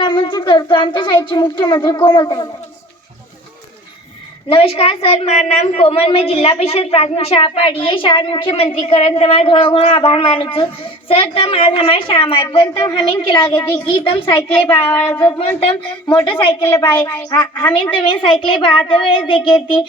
आम्ही करतो. आमच्या शाळेचे मुख्यमंत्री कोमलताई. नमस्कार सर माझं नाम कोमल. मैं जिला परिषद प्राथमिक शाला पढ़ी शाला मुख्यमंत्री करण तुम्हारा घणो घणो आभार मानू छू सर तर आज हमारे शाम आहे. पण तम हमें केला गई की कि तम साइकिल पण तो पण तम मोटरसाइकिल पाए हमें मी साइकिल पाते हुए देखे थी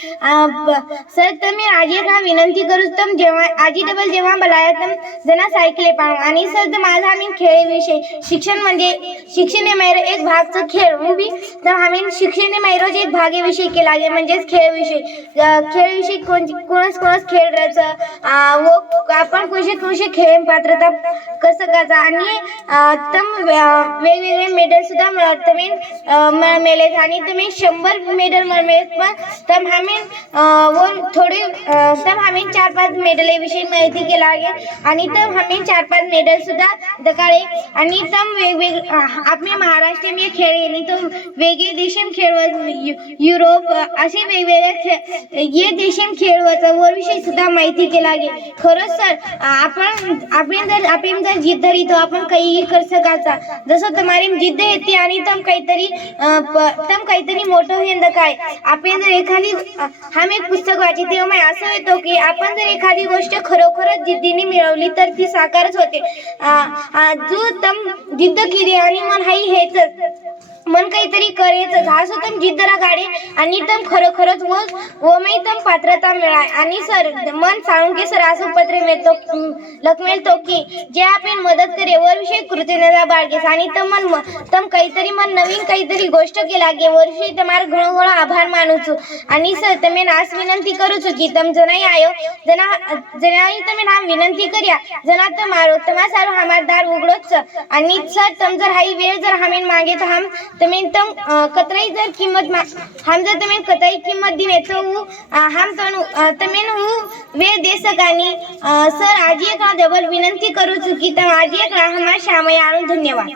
सर तर मैं आज एक विनंती करू तम जेव्हा आजी डबल जेव्हा बोलाया तम जना साइकिल पाऊ आणि सर तर आज हमें खेळ विषय शिक्षण म्हणजे शिक्षण हे मेरो एक भागचं खेळ. भी तर हमें शिक्षण हे मेरो एक भागे विषय केला म्हणजे म्हणजेच खेळविषयी खेळविषयी कोण कोणाच कोणाच खेळ राहायचं व आपण कोणते कोणते खेळ पात्रता कसं करायचं आणि तम वेगवेगळे मेडल सुद्धा तुम्ही मिळेल आणि तुम्ही शंभर मेडल मिळेल. पण तम आम्ही व थोडी तर तम आम्ही चार पाच मेडल विषयी माहिती केला आहे. आणि तम आम्ही चार पाच मेडल सुद्धा दकाळे आणि तम वेगवेगळे आपले महाराष्ट्र में खेळ येणे तो वेगळे देशम खेळवत युरोप असे वेगवेगळ्या खेळ ये देशम खेळवत वरविषयी सुद्धा माहिती केला गे खरंच सर आपण आपण जर आपण जर जिद्द धरितो आपण काहीही कर सकाचा जसं तुम्हाला जिद्द येते आणि तम काहीतरी तम काहीतरी मोठं होईन काय? आपण जर एखादी अ, एक पुस्तक वाची तेव्हा मी असं येतो की आपण जर एखादी गोष्ट खरोखरच जिद्दीने मिळवली तर ती साकारच होते. जो तम जिद्द केली आणि मन हाई हेच. मन काहीतरी करेच हा स्वतम जिद्द राखाडे आणि तम खरोखरच व व मी तम पात्रता मिळाय. आणि सर मन सांगून की सर असं पत्र मिळतो लक मिळतो की जे आपण मदत करे वर विषय कृतज्ञता बाळगेस. आणि तम मन तम काहीतरी मन नवीन काहीतरी गोष्ट केला गे वर विषय तमार घणो घणो आभार मानूच. आणि सर तमे नास विनंती करूच की तम जनाई आयो. जना जनाई तमे ना विनंती करिया. जना तम आरो तमा सारो हमार दार उघडोच. आणि सर तम जर हाई वेळ जर हमेन मागे तर हम तुम्ही कतराई जर किंमत हम जर तुम्ही कतराई किंमत दिने तो वो हम तनु तुम्ही वो वे दे सकानी सर आज एक डबल विनंती करू चुकी तम आज एक हमारा शामयानु धन्यवाद